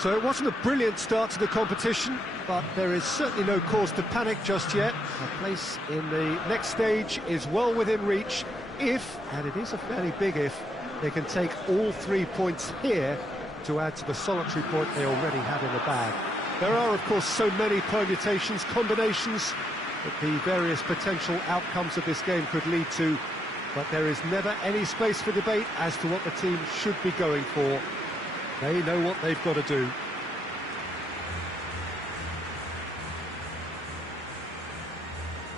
So it wasn't a brilliant start to the competition, but there is certainly no cause to panic just yet. A place in the next stage is well within reach if, and it is a fairly big if, they can take all 3 points here to add to the solitary point they already had in the bag. There are, of course, so many permutations, combinations that the various potential outcomes of this game could lead to, but there is never any space for debate as to what the team should be going for. They know what they've got to do.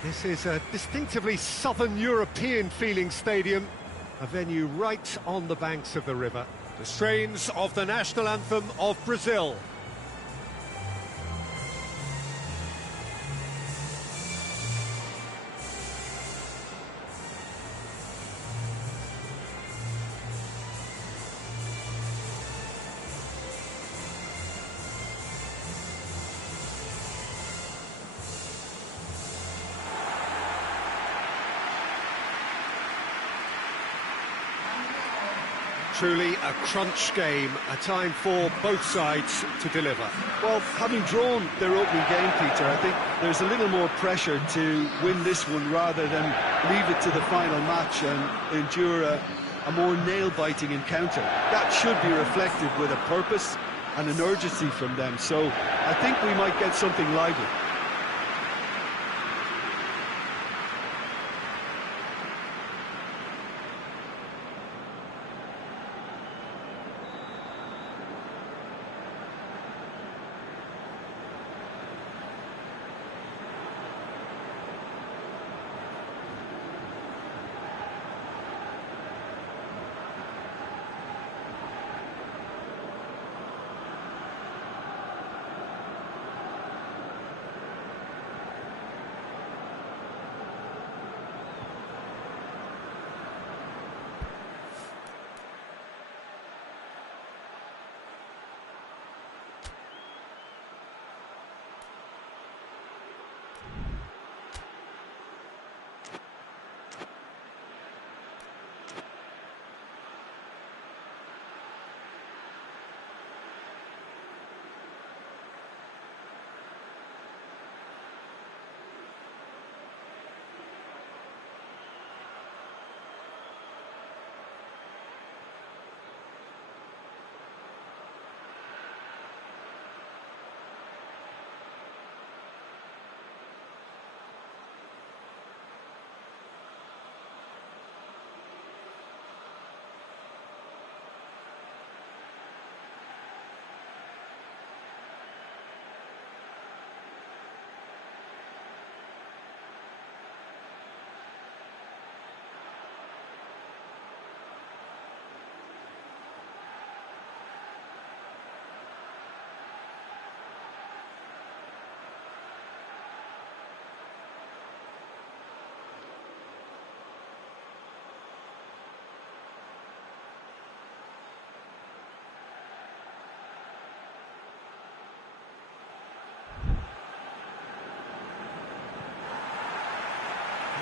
This is a distinctively southern European feeling stadium, a venue right on the banks of the river. The strains of the national anthem of Brazil. Truly a crunch game, a time for both sides to deliver. Well, having drawn their opening game, Peter, I think there's a little more pressure to win this one rather than leave it to the final match and endure a more nail-biting encounter. That should be reflected with a purpose and an urgency from them, so I think we might get something lively.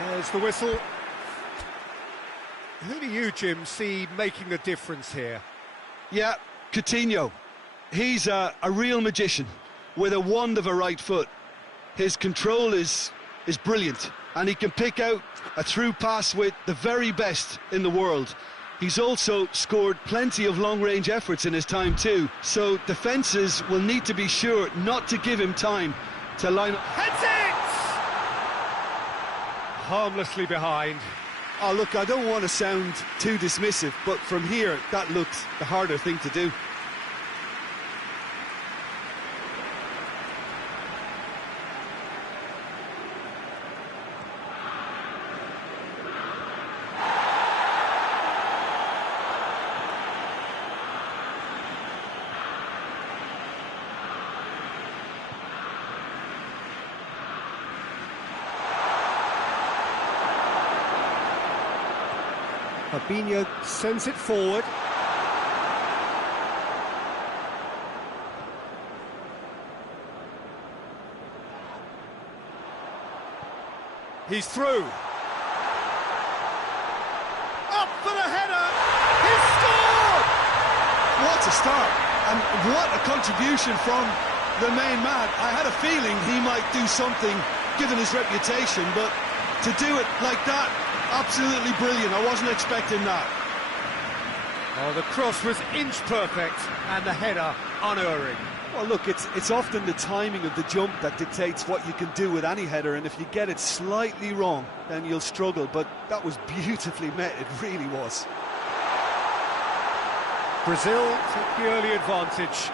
There's the whistle. Who do you, Jim, see making the difference here? Yeah, Coutinho. He's a real magician with a wand of a right foot. His control is brilliant, and he can pick out a through pass with the very best in the world. He's also scored plenty of long-range efforts in his time too, so defences will need to be sure not to give him time to line up. Heads it! Harmlessly behind. Oh, look, I don't want to sound too dismissive, but from here, that looks the harder thing to do. Fabinho sends it forward. He's through. Up for the header! He's scored! What a start! And what a contribution from the main man. I had a feeling he might do something, given his reputation, but to do it like that, absolutely brilliant. I wasn't expecting that. Oh, the cross was inch perfect, and the header unerring. Well, look, it's often the timing of the jump that dictates what you can do with any header, and if you get it slightly wrong, then you'll struggle, but that was beautifully met, it really was. Brazil took the early advantage.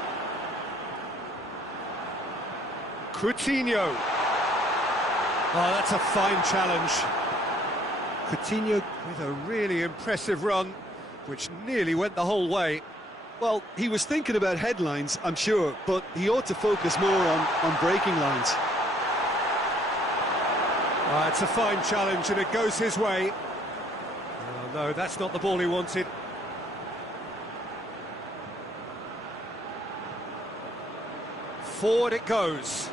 Coutinho. Oh, that's a fine challenge. Coutinho with a really impressive run, which nearly went the whole way. Well, he was thinking about headlines, I'm sure, but he ought to focus more on breaking lines. Oh, it's a fine challenge, and it goes his way. Oh, no, that's not the ball he wanted. Forward it goes.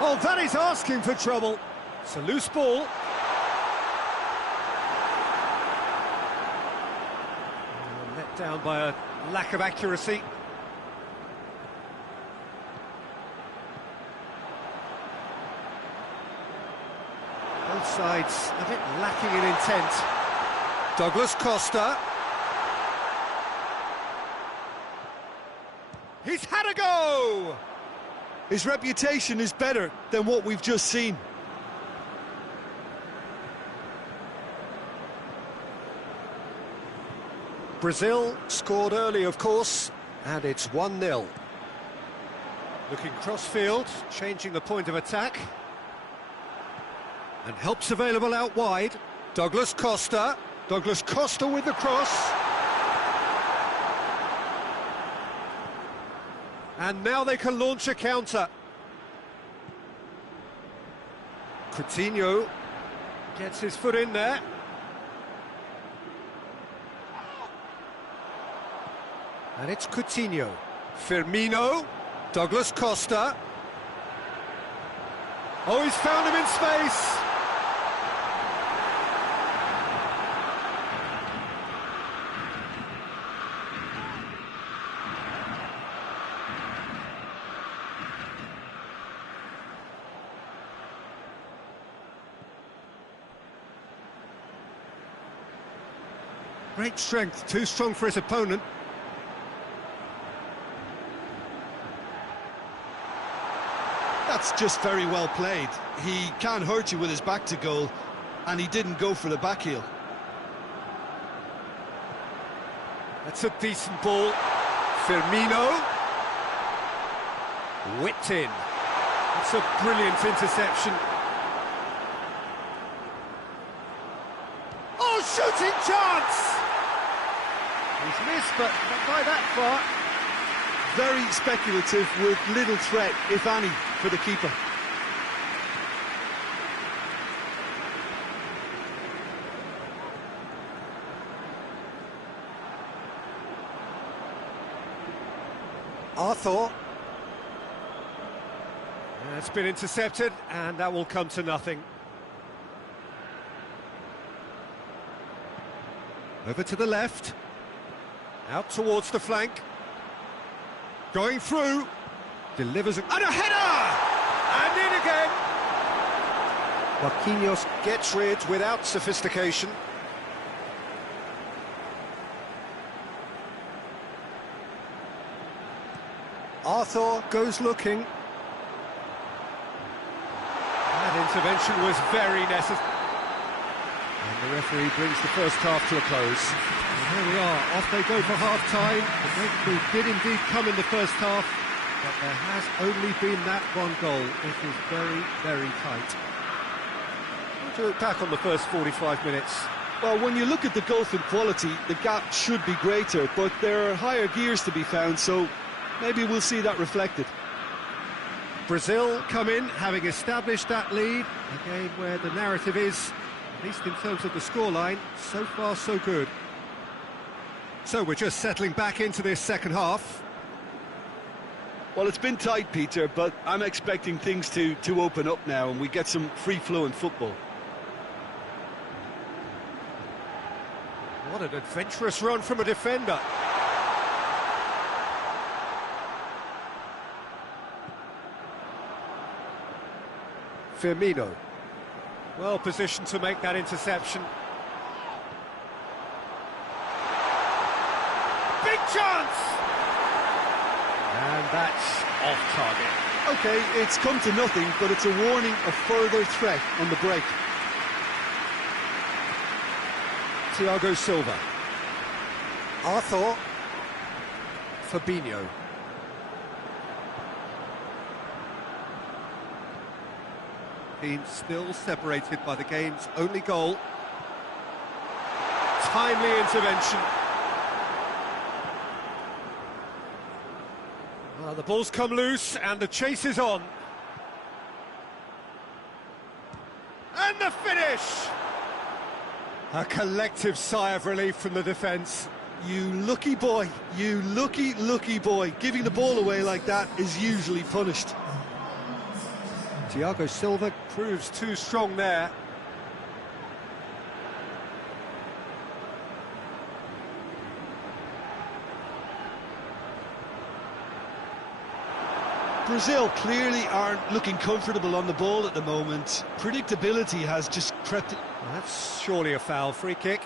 Oh, that is asking for trouble. It's a loose ball. Let down by a lack of accuracy. Both sides a bit lacking in intent. Douglas Costa. He's had a go! His reputation is better than what we've just seen. Brazil scored early, of course, and it's 1-0. Looking cross-field, changing the point of attack. And help's available out wide. Douglas Costa. Douglas Costa with the cross. And now they can launch a counter. Coutinho gets his foot in there. And it's Coutinho. Firmino. Douglas Costa. Oh, he's found him in space. Great strength, too strong for his opponent. That's just very well played. He can't hurt you with his back to goal, and he didn't go for the back heel. That's a decent ball. Firmino. Whipped in. It's a brilliant interception. Oh, shooting chance! He's missed, but not by that far. Very speculative with little threat, if any, for the keeper. Arthur. It's been intercepted, and that will come to nothing. Over to the left. Out towards the flank. Going through. Delivers and a header! And in again! Marquinhos gets rid without sophistication. Arthur goes looking. That intervention was very necessary. And the referee brings the first half to a close. And here we are, off they go for half-time. The breakthrough did indeed come in the first half, but there has only been that one goal. It is very, very tight. What do you look back on the first 45 minutes? Well, when you look at the gulf in quality, the gap should be greater, but there are higher gears to be found, so maybe we'll see that reflected. Brazil come in, having established that lead. A game where the narrative is, at least in terms of the scoreline, so far so good. So we're just settling back into this second half. Well, it's been tight, Peter, but I'm expecting things to open up now and we get some free-flowing football. What an adventurous run from a defender. Firmino. Well positioned to make that interception. Big chance! And that's off target. Okay, it's come to nothing, but it's a warning of further threat on the break. Thiago Silva. Arthur. Fabinho. Team still separated by the game's only goal. Timely intervention. The ball's come loose and the chase is on. And the finish! A collective sigh of relief from the defence. You lucky boy, you lucky boy. Giving the ball away like that is usually punished. Thiago Silva proves too strong there. Brazil clearly aren't looking comfortable on the ball at the moment. Predictability has just crept in. That's surely a foul. Free kick.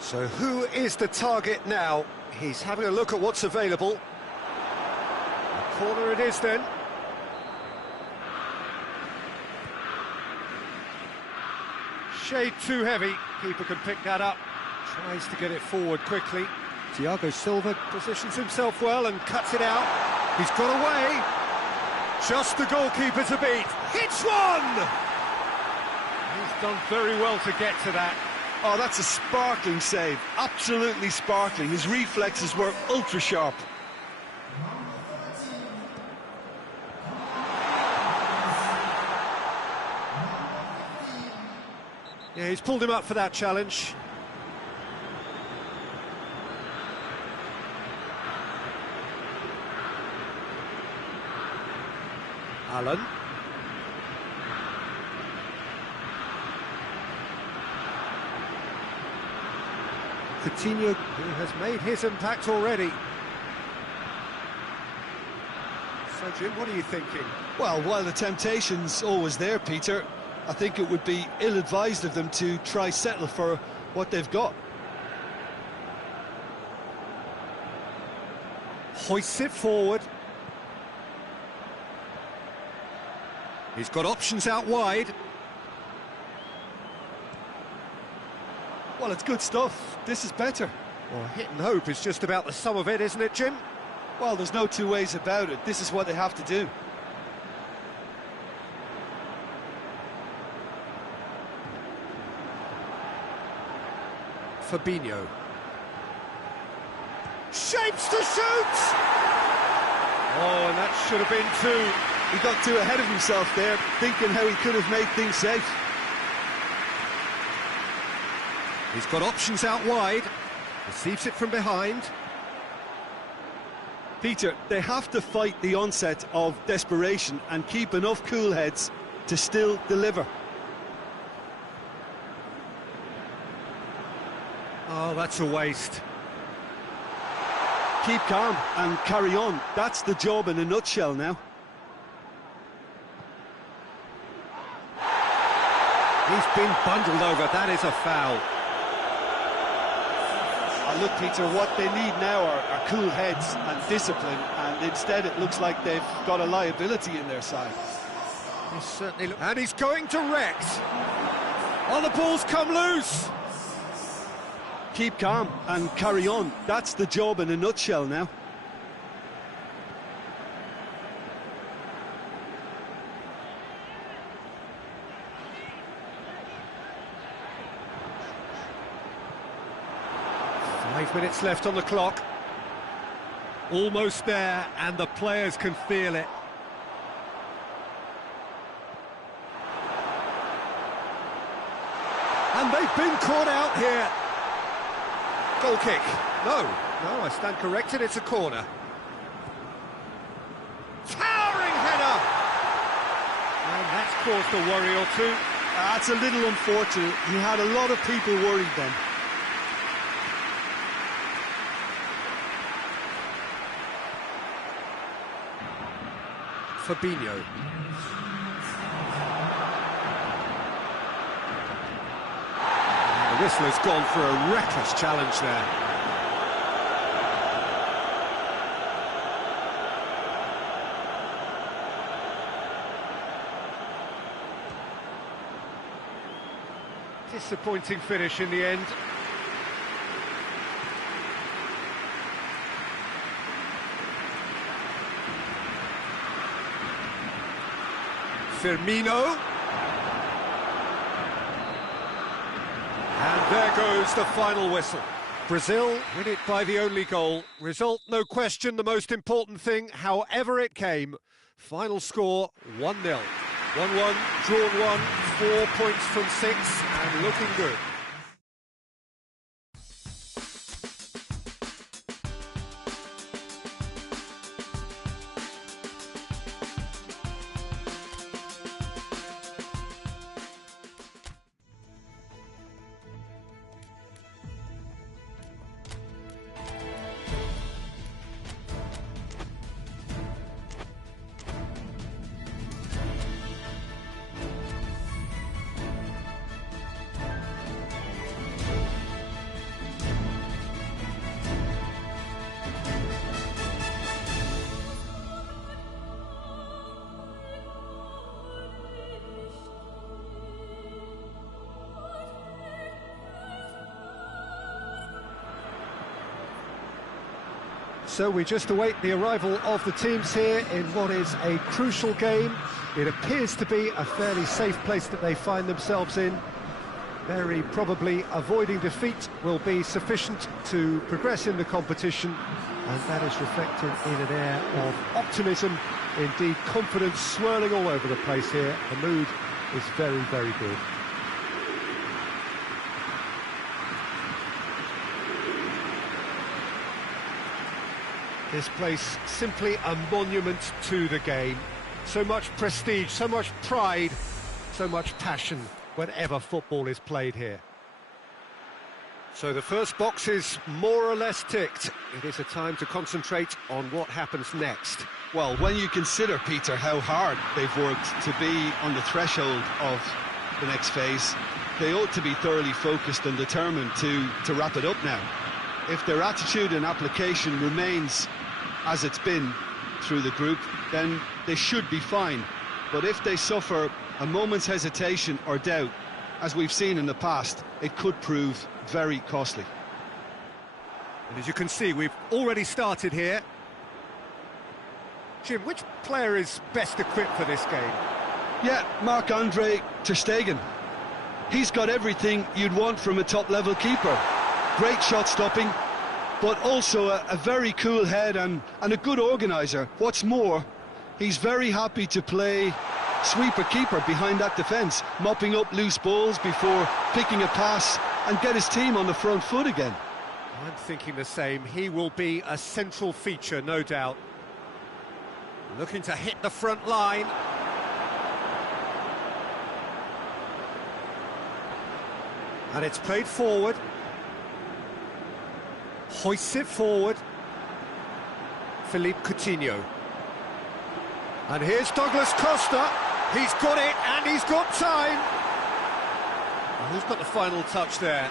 So who is the target now? He's having a look at what's available. A corner it is then. Shade too heavy. Keeper can pick that up. Tries to get it forward quickly. Thiago Silva positions himself well and cuts it out. He's got away. Just the goalkeeper to beat. Hits one! He's done very well to get to that. Oh, that's a sparkling save. Absolutely sparkling. His reflexes were ultra sharp. Yeah, he's pulled him up for that challenge. Allen. Coutinho, who has made his impact already. So, Jim, what are you thinking? Well, while the temptation's always there, Peter, I think it would be ill-advised of them to try settle for what they've got. Hoists it forward. He's got options out wide. Well, it's good stuff. This is better. Well, hit and hope is just about the sum of it, isn't it, Jim? Well, there's no two ways about it. This is what they have to do. Fabinho. Shapes to shoot! Oh, and that should have been two. He got too ahead of himself there, thinking how he could have made things safe. He's got options out wide. Receives it from behind. Peter, they have to fight the onset of desperation and keep enough cool heads to still deliver. Oh, that's a waste. Keep calm and carry on. That's the job in a nutshell now. He's been bundled over. That is a foul. Look, Peter, what they need now are cool heads and discipline, and instead it looks like they've got a liability in their side. He's certainly and he's going direct. Oh, the ball's come loose. Keep calm and carry on. That's the job in a nutshell now. Five minutes left on the clock. Almost there, and the players can feel it. And they've been caught out here. Goal kick. No, I stand corrected, it's a corner. Towering header! And that's caused a worry or two. That's a little unfortunate. He had a lot of people worried then. Fabinho. The whistle has gone for a reckless challenge there. Disappointing finish in the end. Firmino. And there goes the final whistle. Brazil win it by the only goal. Result, no question, the most important thing, however it came. Final score, 1-0. 1-1, drawn 1, 4 points from 6, and looking good. So we just await the arrival of the teams here in what is a crucial game. It appears to be a fairly safe place that they find themselves in. Very probably avoiding defeat will be sufficient to progress in the competition, and that is reflected in an air of optimism, indeed confidence swirling all over the place here. The mood is very, very good. This place simply a monument to the game. So much prestige, so much pride, so much passion whenever football is played here. So the first box is more or less ticked. It is a time to concentrate on what happens next. Well, when you consider, Peter, how hard they've worked to be on the threshold of the next phase, they ought to be thoroughly focused and determined to wrap it up now. If their attitude and application remains as it's been through the group, then they should be fine. But if they suffer a moment's hesitation or doubt, as we've seen in the past, it could prove very costly. And as you can see, we've already started here. Jim, which player is best equipped for this game? Yeah, Marc-Andre ter Stegen. He's got everything you'd want from a top-level keeper. Great shot stopping, but also a very cool head and a good organiser. What's more, he's very happy to play sweeper-keeper behind that defence, mopping up loose balls before picking a pass and get his team on the front foot again. I'm thinking the same. He will be a central feature, no doubt. Looking to hit the front line. And it's played forward. Hoists it forward. Philippe Coutinho. And here's Douglas Costa. He's got it, and he's got time. And who's got the final touch there?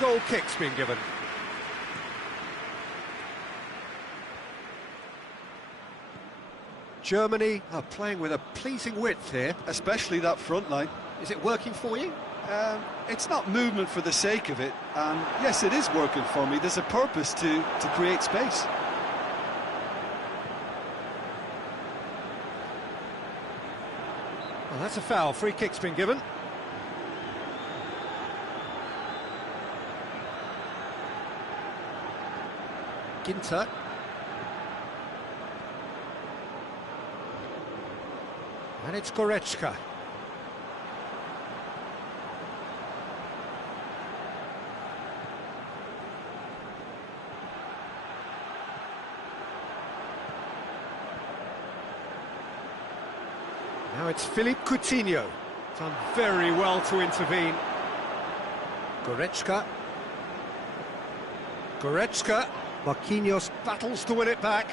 Goal kick's been given. Germany are playing with a pleasing width here. Especially that front line. Is it working for you? It's not movement for the sake of it, and yes, it is working for me. There's a purpose to create space. Well, that's a foul. Free kick's been given. Ginter. And it's Goretzka. Now it's Philippe Coutinho Done very well to intervene. Goretzka. Marquinhos battles to win it back.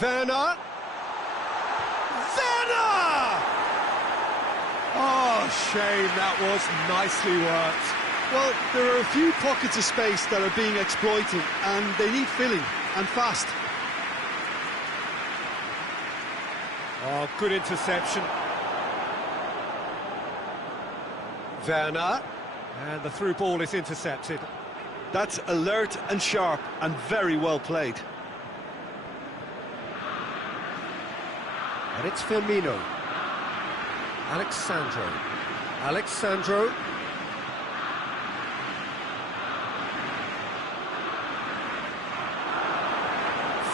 Werner! Oh, shame, that was nicely worked. Well, there are a few pockets of space that are being exploited, and they need filling, and fast. Oh, good interception. Werner, and the through ball is intercepted. That's alert and sharp, and very well played. And it's Firmino. Alexandro.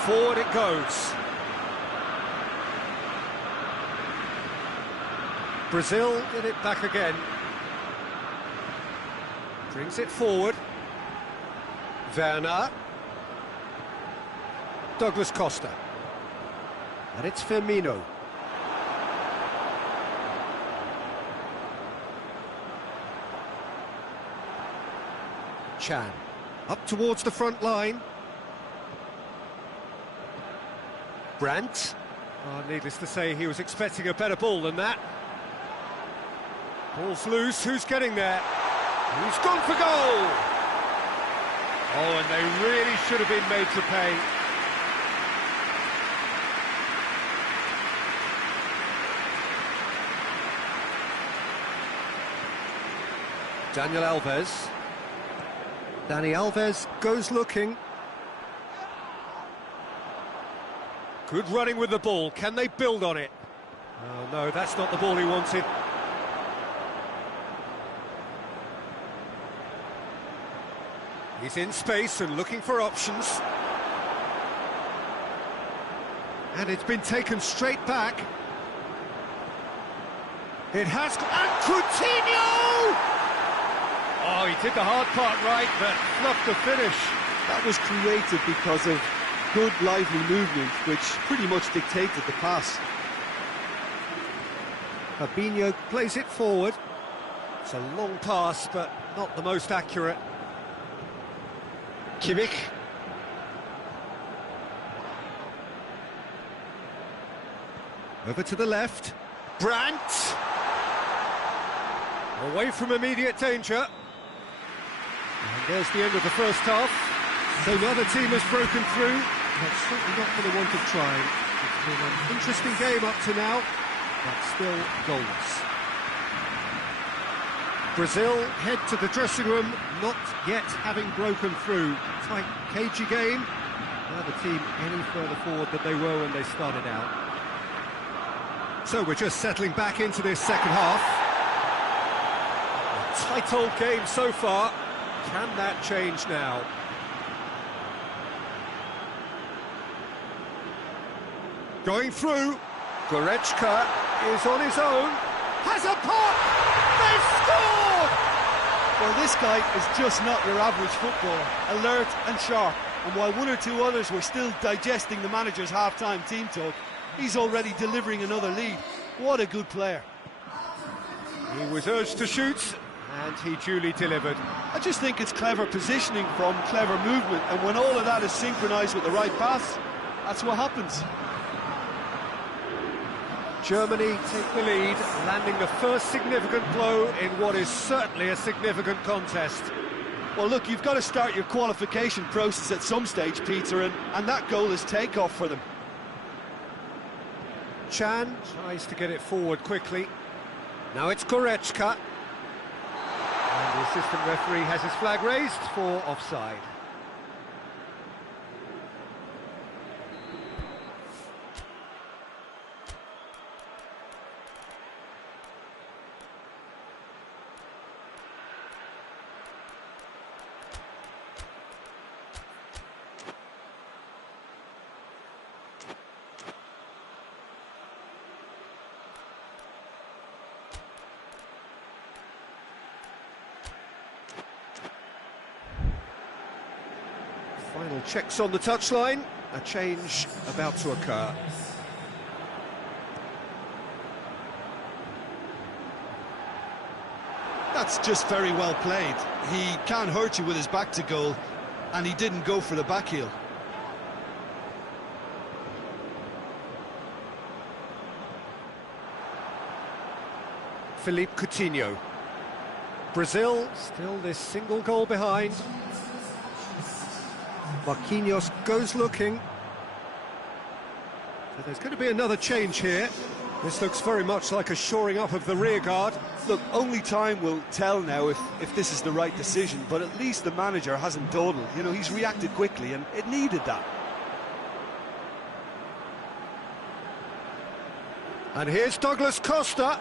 Forward it goes. Brazil get it back again. Brings it forward. Werner. Douglas Costa. And it's Firmino. Chan. Up towards the front line. Brandt. Oh, needless to say, he was expecting a better ball than that. Ball's loose, who's getting there? Who's gone for goal? Oh, and they really should have been made to pay. Dani Alves goes looking. Good running with the ball. Can they build on it? Oh, no, that's not the ball he wanted. He's in space and looking for options. And it's been taken straight back. It has... And Coutinho! Oh, he did the hard part right, but fluffed the finish. That was created because of good, lively movement, which pretty much dictated the pass. Fabinho plays it forward. It's a long pass, but not the most accurate. Kimmich. Over to the left. Brandt. Away from immediate danger. And there's the end of the first half. So the other team has broken through. That's certainly not for the want of trying. It's been an interesting game up to now, but still goals. Brazil head to the dressing room, not yet having broken through. Tight, cagey game. Now the team any further forward than they were when they started out. So we're just settling back into this second half. A tight old game so far. Can that change now? Going through. Goretzka is on his own. Has a pop! They've scored! Well, this guy is just not your average footballer. Alert and sharp. And while one or two others were still digesting the manager's half-time team talk, he's already delivering another lead. What a good player. He was urged to shoot, and he duly delivered. I just think it's clever positioning from clever movement, and when all of that is synchronised with the right pass, that's what happens. Germany take the lead, landing the first significant blow in what is certainly a significant contest. Well, look, you've got to start your qualification process at some stage, Peter, and that goal is takeoff for them. Chan tries to get it forward quickly. Now it's Goretzka. And the assistant referee has his flag raised for offside. Final checks on the touchline, a change about to occur. That's just very well played. He can't hurt you with his back to goal, and he didn't go for the back heel. Philippe Coutinho. Brazil still this single goal behind. Marquinhos goes looking. So there's going to be another change here. This looks very much like a shoring up of the rear guard. Look, only time will tell now if this is the right decision, but at least the manager hasn't dawdled. You know, he's reacted quickly, and it needed that. And here's Douglas Costa.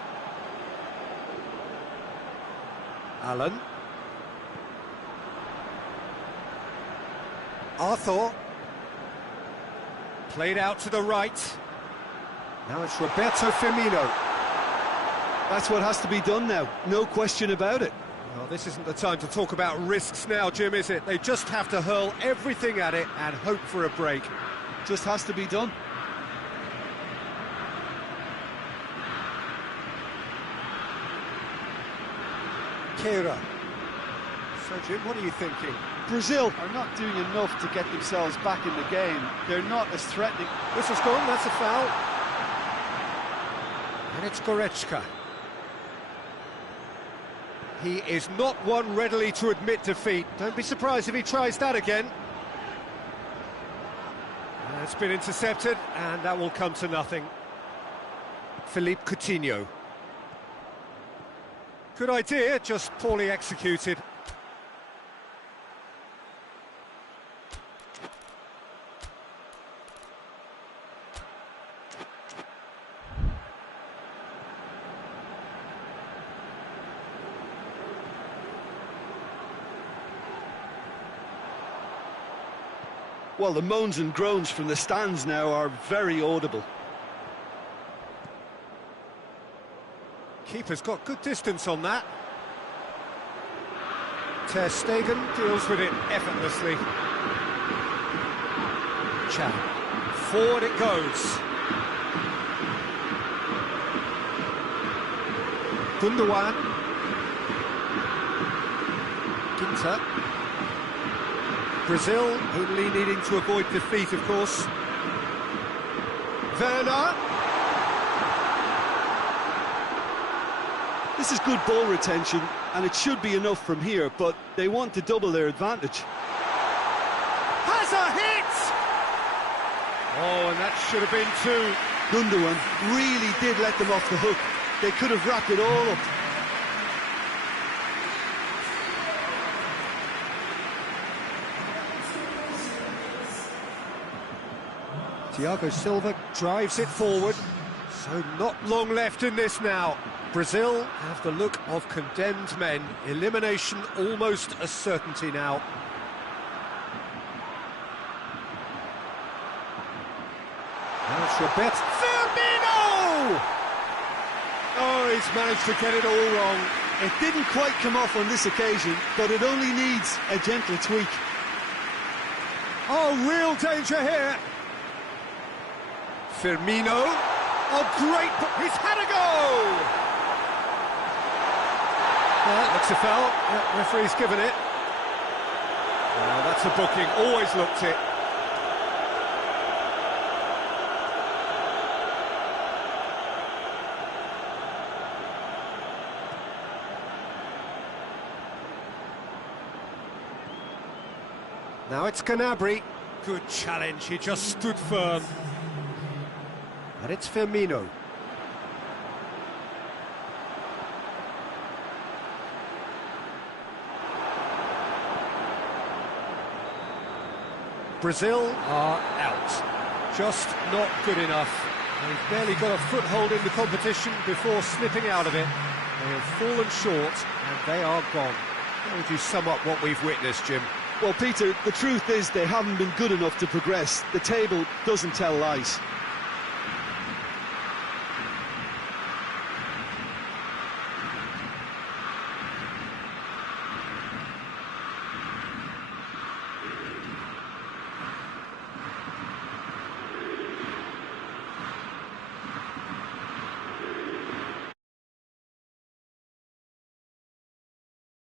Allen. Arthur. Played out to the right. Now it's Roberto Firmino. That's what has to be done now, no question about it. Well, this isn't the time to talk about risks now, Jim, is it? They just have to hurl everything at it and hope for a break. Just has to be done. Keira. So, Jim, what are you thinking? Brazil are not doing enough to get themselves back in the game. They're not as threatening. Whistle's gone, that's a foul. And it's Goretzka. He is not one readily to admit defeat. Don't be surprised if he tries that again. It's been intercepted, and that will come to nothing. Philippe Coutinho. Good idea, just poorly executed. Well, the moans and groans from the stands now are very audible. Keeper's got good distance on that. Ter Stegen deals with it effortlessly. Chan. Forward it goes. Gundogan. Ginter. Brazil only needing to avoid defeat, of course. Werner. This is good ball retention, and it should be enough from here, but they want to double their advantage. Has a hit! Oh, and that should have been two. Gundogan really did let them off the hook. They could have wrapped it all up. Thiago Silva drives it forward. So not long left in this now. Brazil have the look of condemned men. Elimination almost a certainty now. Now it's Roberto Firmino! Oh, he's managed to get it all wrong. It didn't quite come off on this occasion, but it only needs a gentle tweak. Oh, real danger here. Firmino. Oh, great. He's had a go! That looks a foul. Yeah, referee's given it. Well, that's a booking. Always looked it. Now it's Gnabry. Good challenge. He just stood firm. And it's Firmino. Brazil are out. Just not good enough. They've barely got a foothold in the competition before slipping out of it. They have fallen short and they are gone. How would you sum up what we've witnessed, Jim? Well, Peter, the truth is they haven't been good enough to progress. The table doesn't tell lies.